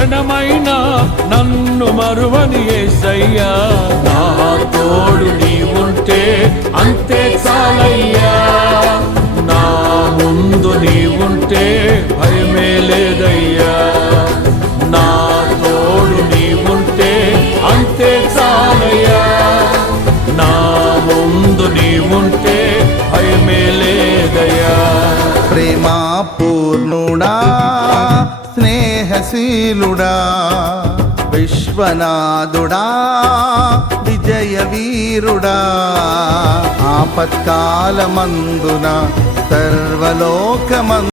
క్షణమైన నన్ను మరువని ఏసయ్యా. నా తోడు నీవుంటే అంతే చాలయ్యా. నా ముందు నీవుంటే భయమే లేదయ్యా. నా తోడు నీవుంటే అంతే చాలయ్యా. నా ముందు నీవుంటే భయమే లేదయ్యా. ప్రేమా పూర్ణుడా జయశీలుడా విశ్వనాథుడా విజయ వీరుడా ఆపత్కాలమందున సర్వలోకమందు